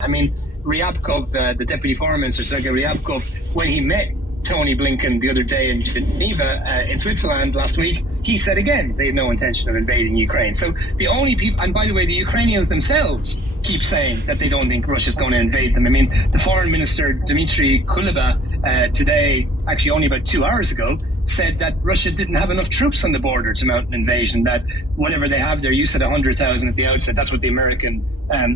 I mean, Ryabkov, the Deputy Foreign Minister, Sergei Ryabkov, when he met Tony Blinken the other day in Geneva, in Switzerland last week, he said again they had no intention of invading Ukraine. So the only people, and by the way, the Ukrainians themselves keep saying that they don't think Russia's going to invade them. I mean, the Foreign Minister Dmitry Kuleba today, actually only about 2 hours ago, said that Russia didn't have enough troops on the border to mount an invasion, that whatever they have there, you said 100,000 at the outset, that's what the American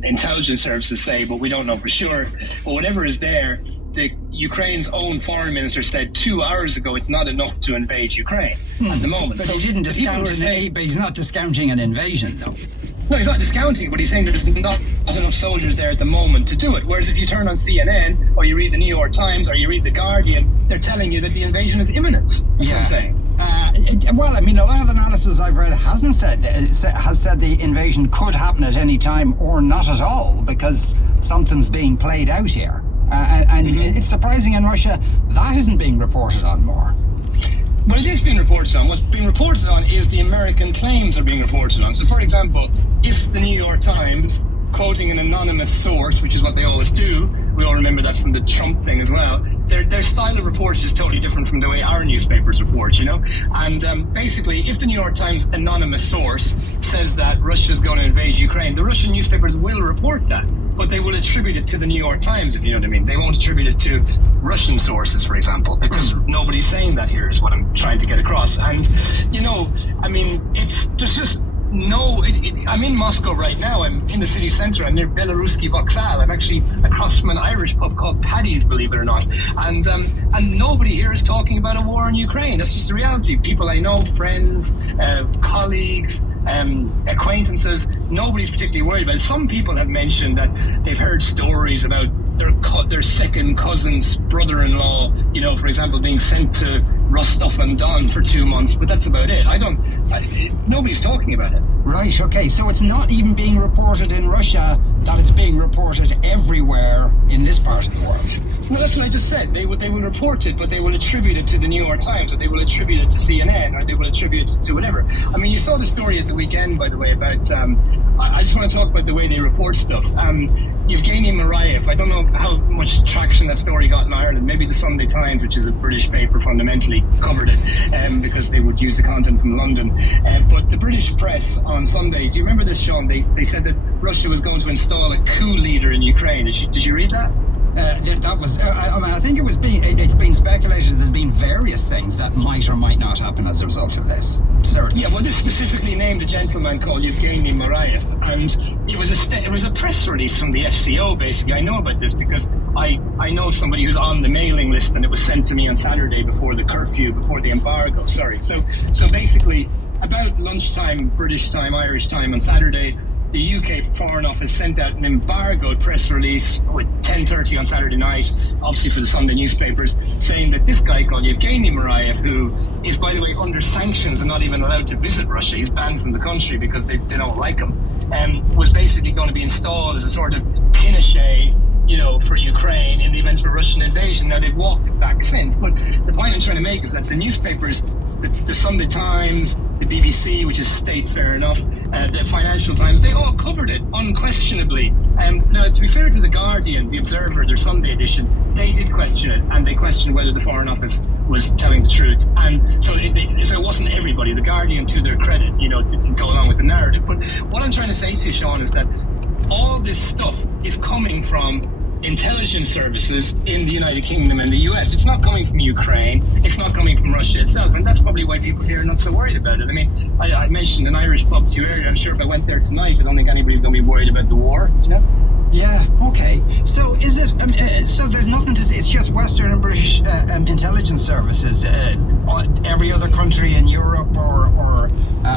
intelligence services say, but we don't know for sure. But whatever is there, the Ukraine's own foreign minister said 2 hours ago it's not enough to invade Ukraine at the moment. But so he didn't discount but he's not discounting an invasion, though. No, he's not discounting, but he's saying there's not enough soldiers there at the moment to do it. Whereas if you turn on CNN, or you read the New York Times, or you read the Guardian, they're telling you that the invasion is imminent. That's what I'm saying. Well, I mean, a lot of the analysis I've read has said the invasion could happen at any time or not at all, because something's being played out here. And it's surprising in Russia that isn't being reported on more. Well, it is being reported on. What's being reported on is the American claims are being reported on. So, for example, if the New York Times, quoting an anonymous source, which is what they always do, we all remember that from the Trump thing as well, their style of reporting is totally different from the way our newspapers report, you know? And basically, if the New York Times anonymous source says that Russia is going to invade Ukraine, the Russian newspapers will report that, but they will attribute it to the New York Times, if you know what I mean. They won't attribute it to Russian sources, for example, because nobody's saying that here is what I'm trying to get across. And, you know, I mean, there's just no, I'm in Moscow right now. I'm in the city centre. I'm near Belaruski Vokzal. I'm actually across from an Irish pub called Paddy's, believe it or not. And nobody here is talking about a war in Ukraine. That's just the reality. People I know, friends, colleagues, acquaintances, nobody's particularly worried about it. Some people have mentioned that they've heard stories about their second cousin's brother-in-law, you know, for example, being sent to Rostov-on-Don for 2 months, but that's about it. Nobody's talking about it. Right, okay, so it's not even being reported in Russia, that it's being reported everywhere in this part of the world. Well, that's what I just said. They will report it, but they will attribute it to the New York Times, or they will attribute it to CNN, or they will attribute it to whatever. I mean, you saw the story at the weekend, by the way, about, I just want to talk about the way they report stuff. Yevgeny Murayev, I don't know how much traction that story got in Ireland. Maybe the Sunday Times, which is a British paper, fundamentally covered it because they would use the content from London. But the British press on Sunday, do you remember this, Sean? They said that Russia was going to install a coup leader in Ukraine. Did you read that? That was, I mean, I think it's been speculated there's been various things that might or might not happen as a result of this. Certainly. Yeah, well, this specifically named a gentleman called Yevgeny Murayev, and it was a press release from the FCO, basically. I know about this because I know somebody who's on the mailing list, and it was sent to me on Saturday before the curfew, before the embargo, sorry. So basically, about lunchtime, British time, Irish time on Saturday, the UK Foreign Office sent out an embargoed press release at 10:30 on Saturday night, obviously for the Sunday newspapers, saying that this guy called Yevgeny Murayev, who is, by the way, under sanctions and not even allowed to visit Russia, he's banned from the country because they don't like him, was basically going to be installed as a sort of Pinochet, you know, for Ukraine in the event of a Russian invasion. Now, they've walked it back since, but the point I'm trying to make is that the newspapers, the Sunday Times, the BBC, which is state, fair enough, the Financial Times, they all covered it unquestionably. Now, to be fair to the Guardian, the Observer, their Sunday edition, they did question it, and they questioned whether the Foreign Office was telling the truth. And so it wasn't everybody. The Guardian, to their credit, you know, didn't go along with the narrative. But what I'm trying to say to you, Sean, is that all this stuff is coming from intelligence services in the United Kingdom and the US. It's not coming from Ukraine. It's not coming from Russia itself. And that's probably why people here are not so worried about it. I mean, I mentioned an Irish pub to you earlier. I'm sure if I went there tonight, I don't think anybody's going to be worried about the war, you know? Yeah, okay. So is it, so there's nothing to say, it's just Western and British intelligence services, every other country in Europe or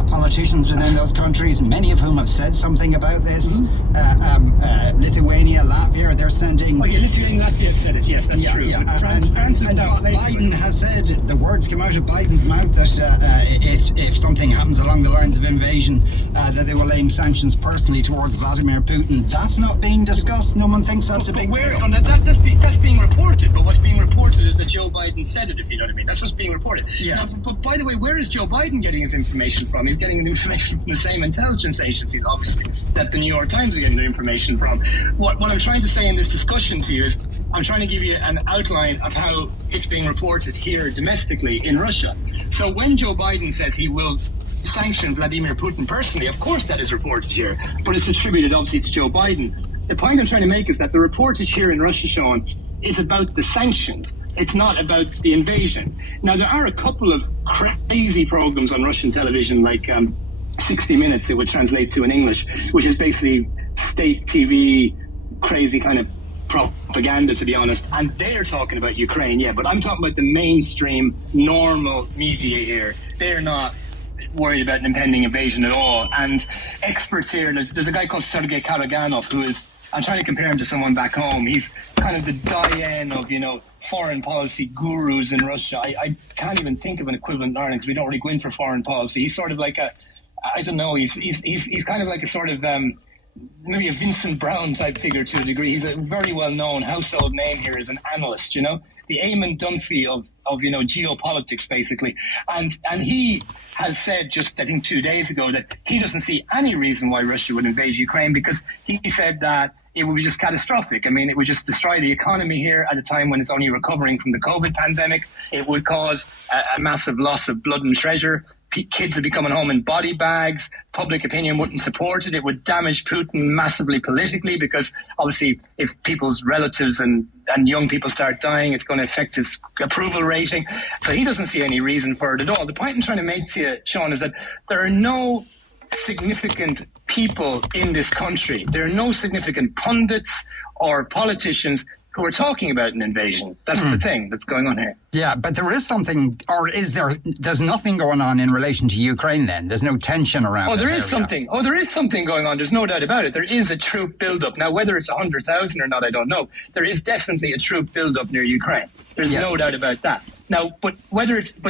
politicians within those countries, many of whom have said something about this. Lithuania, Latvia, they're sending... Oh yeah, Lithuania and Latvia have said it, yes, that's true. Yeah. But France and Biden has said, the words come out of Biden's mouth that if something happens along the lines of invasion, that they will aim sanctions personally towards Vladimir Putin. That's not being discussed. No one thinks that's a big deal. That's being reported. reported. But what's being reported is that Joe Biden said it, if you know what I mean. That's what's being reported. Yeah. Now, but by the way, where is Joe Biden getting his information from? He's getting information from the same intelligence agencies, obviously, that the New York Times are getting their information from. What I'm trying to say in this discussion to you is I'm trying to give you an outline of how it's being reported here domestically in Russia. So when Joe Biden says he will sanction Vladimir Putin personally, of course that is reported here, but it's attributed obviously to Joe Biden. The point I'm trying to make is that the reportage here in Russia, Sean, is about the sanctions. It's not about the invasion. Now, there are a couple of crazy programs on Russian television, like 60 Minutes, it would translate to in English, which is basically state TV, crazy kind of propaganda, to be honest. And they're talking about Ukraine, yeah, but I'm talking about the mainstream, normal media here. They're not worried about an impending invasion at all. And experts here, there's a guy called Sergei Karaganov who is, I'm trying to compare him to someone back home. He's kind of the Diane of, foreign policy gurus in Russia. I can't even think of an equivalent in Ireland because we don't really go in for foreign policy. He's sort of like he's kind of like a sort of maybe a Vincent Brown type figure to a degree. He's a very well known household name here as an analyst, the Eamon Dunphy of geopolitics, basically. And he has said just, I think, 2 days ago that he doesn't see any reason why Russia would invade Ukraine, because he said that it would be just catastrophic. I mean, it would just destroy the economy here at a time when it's only recovering from the COVID pandemic. It would cause a massive loss of blood and treasure. Kids would be coming home in body bags. Public opinion wouldn't support it. It would damage Putin massively politically, because obviously if people's relatives and young people start dying, it's going to affect his approval rating. So he doesn't see any reason for it at all. The point I'm trying to make to you, Sean, is that there are no significant people in this country. There are no significant pundits or politicians who are talking about an invasion. That's the thing that's going on here. Yeah, but there is something, or is there? There's nothing going on in relation to Ukraine then? There's no tension around there is something. There is something going on. There's no doubt about it. There is a troop buildup. Now, whether it's 100,000 or not, I don't know. There is definitely a troop buildup near Ukraine. There's no doubt about that. Now, but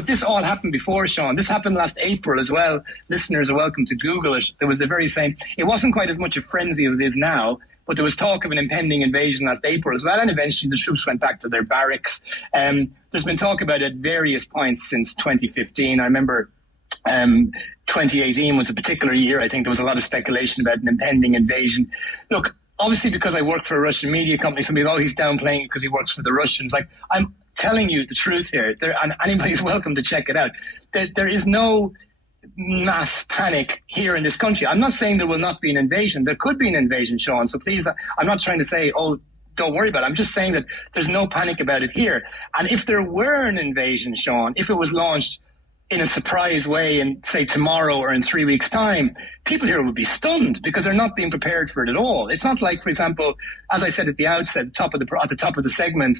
this all happened before, Sean. This happened last April as well. Listeners are welcome to Google it. There was the very same. It wasn't quite as much a frenzy as it is now, but there was talk of an impending invasion last April as well, and eventually the troops went back to their barracks. There's been talk about it at various points since 2015. I remember 2018 was a particular year. I think there was a lot of speculation about an impending invasion. Look, obviously because I work for a Russian media company, some people, he's downplaying it because he works for the Russians. Like, I'm telling you the truth here, and anybody's welcome to check it out. There is no mass panic here in this country. I'm not saying there will not be an invasion. There could be an invasion, Sean. So please, I'm not trying to say, don't worry about it. I'm just saying that there's no panic about it here. And if there were an invasion, Sean, if it was launched in a surprise way in, say, tomorrow or in 3 weeks' time, people here would be stunned because they're not being prepared for it at all. It's not like, for example, as I said at the outset, at the top of the segment,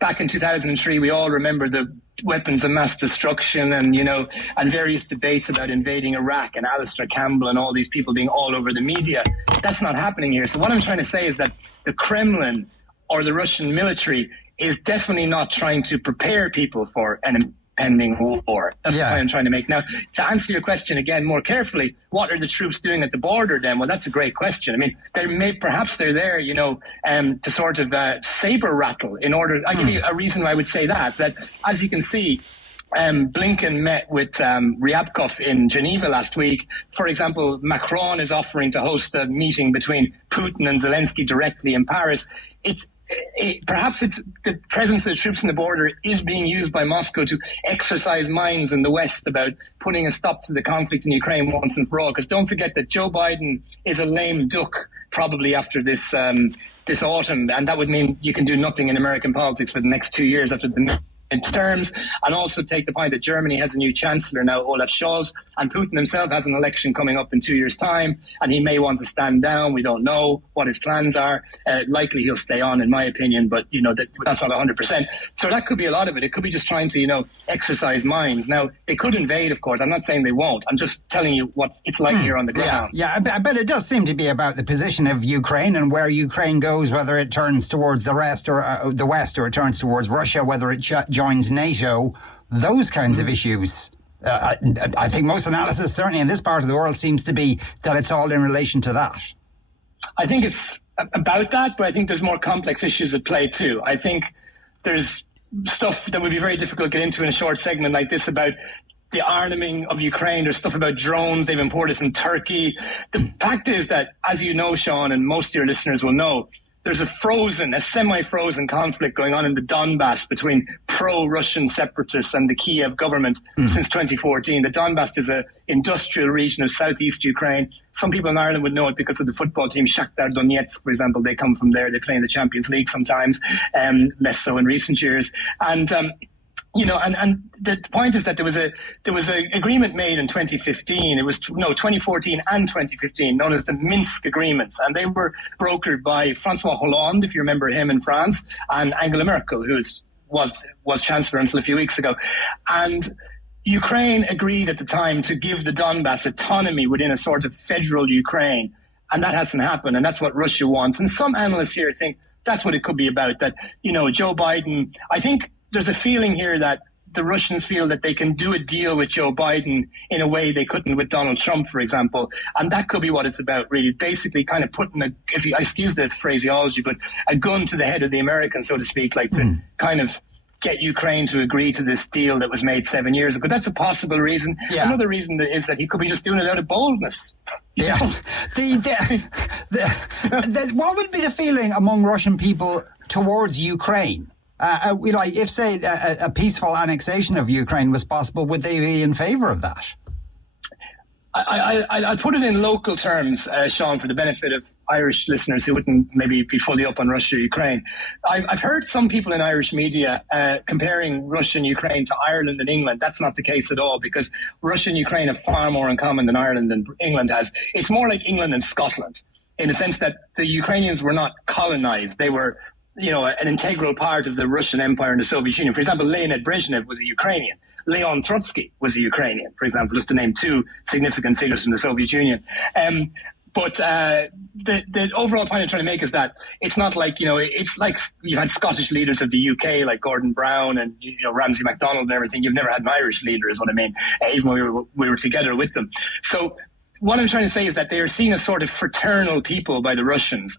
back in 2003, we all remember the weapons of mass destruction and various debates about invading Iraq and Alistair Campbell and all these people being all over the media. That's not happening here. So what I'm trying to say is that the Kremlin or the Russian military is definitely not trying to prepare people for an impending war. That's the point I'm trying to make. Now, to answer your question again more carefully, what are the troops doing at the border then? Well, that's a great question. I mean, perhaps they're there, to sort of saber rattle in order. I'll give you a reason why I would say that as you can see, Blinken met with Ryabkov in Geneva last week. For example, Macron is offering to host a meeting between Putin and Zelensky directly in Paris. Perhaps it's the presence of the troops on the border is being used by Moscow to exercise minds in the West about putting a stop to the conflict in Ukraine once and for all. Because don't forget that Joe Biden is a lame duck probably after this autumn, and that would mean you can do nothing in American politics for the next 2 years after the midterms. And also take the point that Germany has a new chancellor now, Olaf Scholz, and Putin himself has an election coming up in 2 years' time, and he may want to stand down. We don't know what his plans are. Likely he'll stay on, in my opinion, but that's not 100%. So that could be a lot of it. It could be just trying to exercise minds. Now, they could invade, of course. I'm not saying they won't. I'm just telling you what it's like here on the ground. Yeah, but it does seem to be about the position of Ukraine and where Ukraine goes, whether it turns towards the West or it turns towards Russia, whether it joins NATO, those kinds of issues. I think most analysis, certainly in this part of the world, seems to be that it's all in relation to that. I think it's about that, but I think there's more complex issues at play too. I think there's stuff that would be very difficult to get into in a short segment like this about the arming of Ukraine. There's stuff about drones they've imported from Turkey. The fact is that, as you know, Sean, and most of your listeners will know, there's a semi-frozen conflict going on in the Donbass between pro-Russian separatists and the Kiev government since 2014. The Donbass is an industrial region of southeast Ukraine. Some people in Ireland would know it because of the football team Shakhtar Donetsk, for example. They come from there. They play in the Champions League sometimes, less so in recent years. And and the point is that there was a agreement made in 2015. 2014 and 2015, known as the Minsk agreements, and they were brokered by François Hollande, if you remember him, in France, and Angela Merkel, who was chancellor until a few weeks ago. And Ukraine agreed at the time to give the Donbass autonomy within a sort of federal Ukraine, and that hasn't happened, and that's what Russia wants. And some analysts here think that's what it could be about. That Joe Biden, I think. There's a feeling here that the Russians feel that they can do a deal with Joe Biden in a way they couldn't with Donald Trump, for example. And that could be what it's about, really. Basically kind of putting excuse the phraseology, but a gun to the head of the Americans, so to speak, like to kind of get Ukraine to agree to this deal that was made 7 years ago. That's a possible reason. Yeah. Another reason is that he could be just doing it out of boldness. Yes. What would be the feeling among Russian people towards Ukraine? If, say, a peaceful annexation of Ukraine was possible, would they be in favour of that? I'll put it in local terms, Sean, for the benefit of Irish listeners who wouldn't maybe be fully up on Russia or Ukraine. I've heard some people in Irish media comparing Russia and Ukraine to Ireland and England. That's not the case at all, because Russia and Ukraine have far more in common than Ireland and England has. It's more like England and Scotland, in the sense that the Ukrainians were not colonized. They were an integral part of the Russian Empire and the Soviet Union. For example, Leonid Brezhnev was a Ukrainian. Leon Trotsky was a Ukrainian, for example, just to name two significant figures from the Soviet Union. But the overall point I'm trying to make is that it's not like, it's like you've had Scottish leaders of the UK, like Gordon Brown and, Ramsay MacDonald and everything. You've never had an Irish leader, is what I mean, even when we were together with them. So what I'm trying to say is that they are seen as sort of fraternal people by the Russians,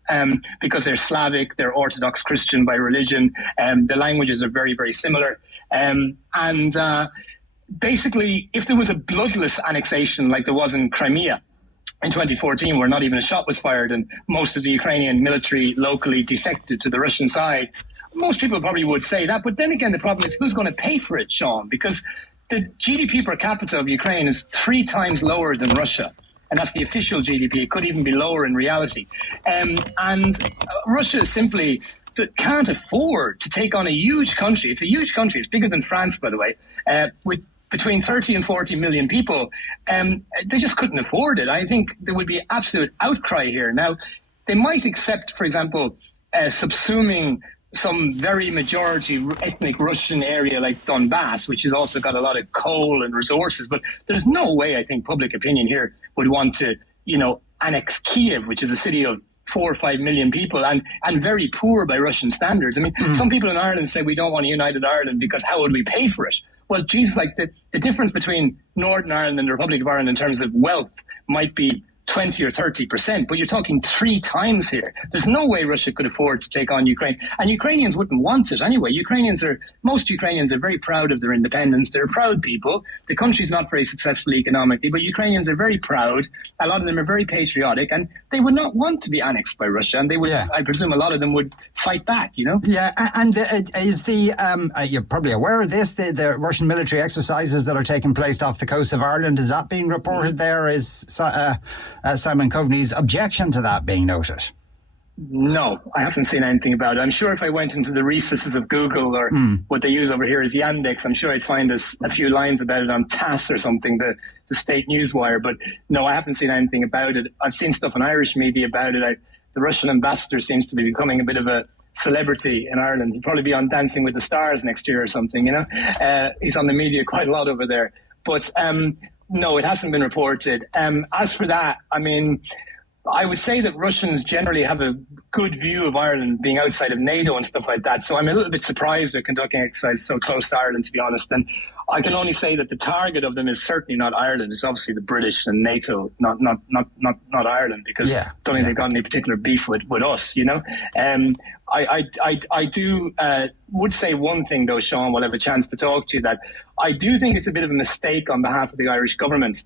because they're Slavic, they're Orthodox Christian by religion, the languages are very, very similar. Basically, if there was a bloodless annexation like there was in Crimea in 2014, where not even a shot was fired and most of the Ukrainian military locally defected to the Russian side, most people probably would say that. But then again, the problem is who's going to pay for it, Sean? Because the GDP per capita of Ukraine is 3 times lower than Russia. And that's the official GDP. It could even be lower in reality. And Russia simply can't afford to take on a huge country. It's a huge country. It's bigger than France, by the way, with between 30 and 40 million people. They just couldn't afford it. I think there would be absolute outcry here. Now, they might accept, for example, subsuming some very majority ethnic Russian area like Donbass, which has also got a lot of coal and resources. But there's no way, I think, public opinion here would want to, annex Kiev, which is a city of 4 or 5 million people and very poor by Russian standards. I mean, some people in Ireland say we don't want a united Ireland because how would we pay for it? Well, geez, like the difference between Northern Ireland and the Republic of Ireland in terms of wealth might be 20 or 30%, but you're talking 3 times here. There's no way Russia could afford to take on Ukraine, and Ukrainians wouldn't want it anyway. Most Ukrainians are very proud of their independence. They're proud people. The country's not very successful economically, but Ukrainians are very proud. A lot of them are very patriotic, and they would not want to be annexed by Russia, and they would, I presume a lot of them would fight back, Yeah, and is you're probably aware of this, the Russian military exercises that are taking place off the coast of Ireland, is that being reported there? Is Simon Coveney's objection to that being noted? No, I haven't seen anything about it. I'm sure if I went into the recesses of Google, or what they use over here is Yandex, I'm sure I'd find a few lines about it on TASS or something, the state newswire. But no, I haven't seen anything about it. I've seen stuff in Irish media about it. The Russian ambassador seems to be becoming a bit of a celebrity in Ireland. He'll probably be on Dancing with the Stars next year or something, He's on the media quite a lot over there. But no, it hasn't been reported. As for that, I mean, I would say that Russians generally have a good view of Ireland being outside of NATO and stuff like that. So I'm a little bit surprised they're conducting exercises so close to Ireland, to be honest. And I can only say that the target of them is certainly not Ireland. It's obviously the British and NATO, not Ireland, because I don't think they've got any particular beef with us, you know. I would say one thing though, Sean, we'll have a chance to talk to you, that I do think it's a bit of a mistake on behalf of the Irish government.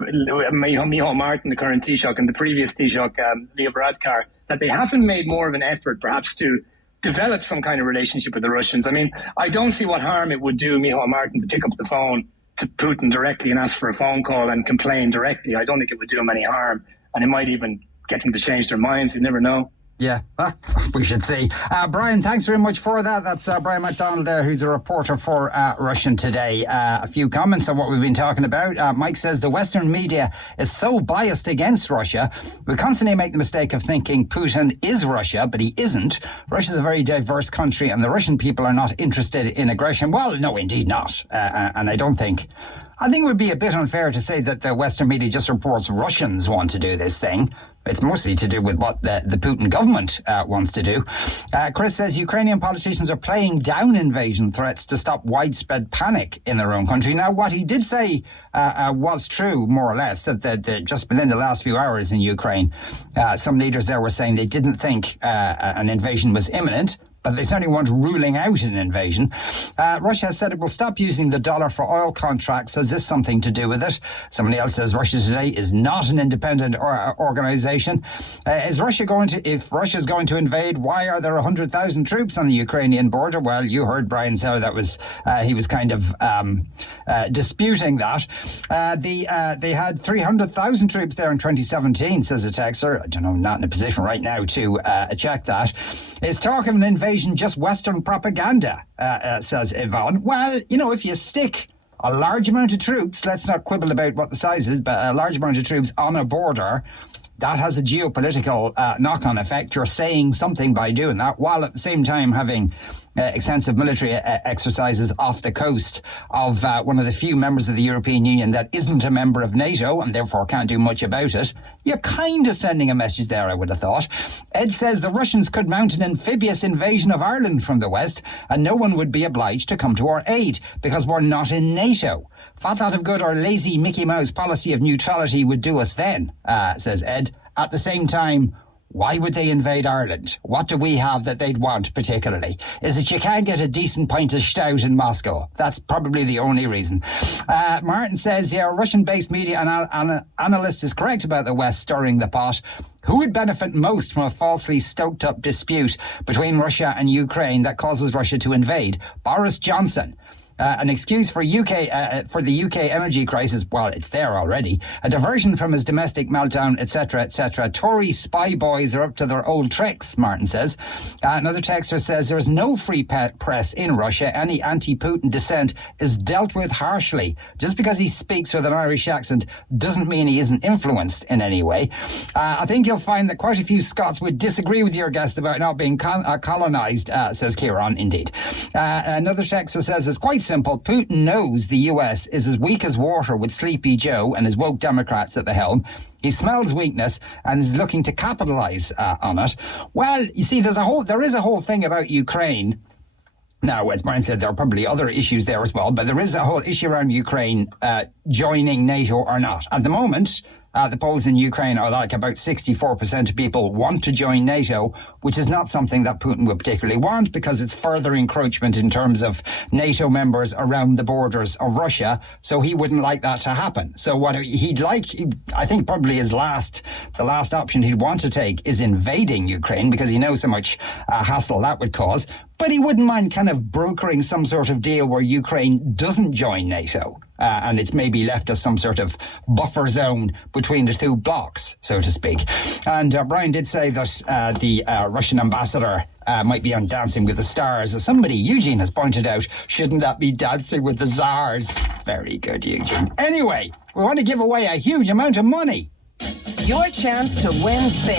Micheál Martin, the current Taoiseach, and the previous Taoiseach, Leo Varadkar, that they haven't made more of an effort perhaps to develop some kind of relationship with the Russians. I mean, I don't see what harm it would do Micheál Martin to pick up the phone to Putin directly and ask for a phone call and complain directly. I don't think it would do him any harm, and it might even get them to change their minds. You never know. Yeah, we should see. Brian, thanks very much for that. That's Brian MacDonald there, who's a reporter for Russian Today. A few comments on what we've been talking about. Mike says the Western media is so biased against Russia. We constantly make the mistake of thinking Putin is Russia, but he isn't. Russia's a very diverse country, and the Russian people are not interested in aggression. Well, no, indeed not. And I think it would be a bit unfair to say that the Western media just reports Russians want to do this thing. It's mostly to do with what the Putin government wants to do. Chris says Ukrainian politicians are playing down invasion threats to stop widespread panic in their own country. Now, what he did say was true, more or less, that just within the last few hours in Ukraine, some leaders there were saying they didn't think an invasion was imminent. But they certainly weren't ruling out an invasion. Russia has said it will stop using the dollar for oil contracts. Has this something to do with it? Somebody else says Russia Today is not an independent organisation. If Russia's going to invade, why are there 100,000 troops on the Ukrainian border? Well, you heard Brian say that was he was kind of disputing that. They had 300,000 troops there in 2017, says a texter. I don't know, not in a position right now to check that. Is talk of an invasion just Western propaganda, says Yvonne. Well, if you stick a large amount of troops, let's not quibble about what the size is, but a large amount of troops on a border, that has a geopolitical knock-on effect. You're saying something by doing that, while at the same time having extensive military exercises off the coast of one of the few members of the European Union that isn't a member of NATO and therefore can't do much about it. You're kind of sending a message there, I would have thought. Ed says the Russians could mount an amphibious invasion of Ireland from the west and no one would be obliged to come to our aid because we're not in NATO. Fat lot of good our lazy Mickey Mouse policy of neutrality would do us then, says Ed. At the same time, why would they invade Ireland? What do we have that they'd want particularly? Is it you can't get a decent pint of stout in Moscow? That's probably the only reason. Martin says, yeah, Russian-based media analyst is correct about the West stirring the pot. Who would benefit most from a falsely stoked up dispute between Russia and Ukraine that causes Russia to invade? Boris Johnson. An excuse for the UK energy crisis. Well, it's there already. A diversion from his domestic meltdown, etc., etc. Tory spy boys are up to their old tricks, Martin says. Another texter says there is no free press in Russia. Any anti-Putin dissent is dealt with harshly. Just because he speaks with an Irish accent doesn't mean he isn't influenced in any way. I think you'll find that quite a few Scots would disagree with your guest about not being colonised, says Kieran, indeed. Another texter says it's quite simple. Putin knows the US is as weak as water with Sleepy Joe and his woke Democrats at the helm. He smells weakness and is looking to capitalise on it. Well, you see, there is a whole thing about Ukraine. Now, as Brian said, there are probably other issues there as well, but there is a whole issue around Ukraine joining NATO or not. At the moment, the polls in Ukraine are like about 64% of people want to join NATO, which is not something that Putin would particularly want because it's further encroachment in terms of NATO members around the borders of Russia. So he wouldn't like that to happen. So what he'd like, I think probably the last option he'd want to take is invading Ukraine because he knows how much hassle that would cause. But he wouldn't mind kind of brokering some sort of deal where Ukraine doesn't join NATO. And it's maybe left as some sort of buffer zone between the two blocks, so to speak. And Brian did say that the Russian ambassador might be on Dancing with the Stars. As somebody, Eugene, has pointed out, shouldn't that be Dancing with the Czars? Very good, Eugene. Anyway, we want to give away a huge amount of money. Your chance to win big.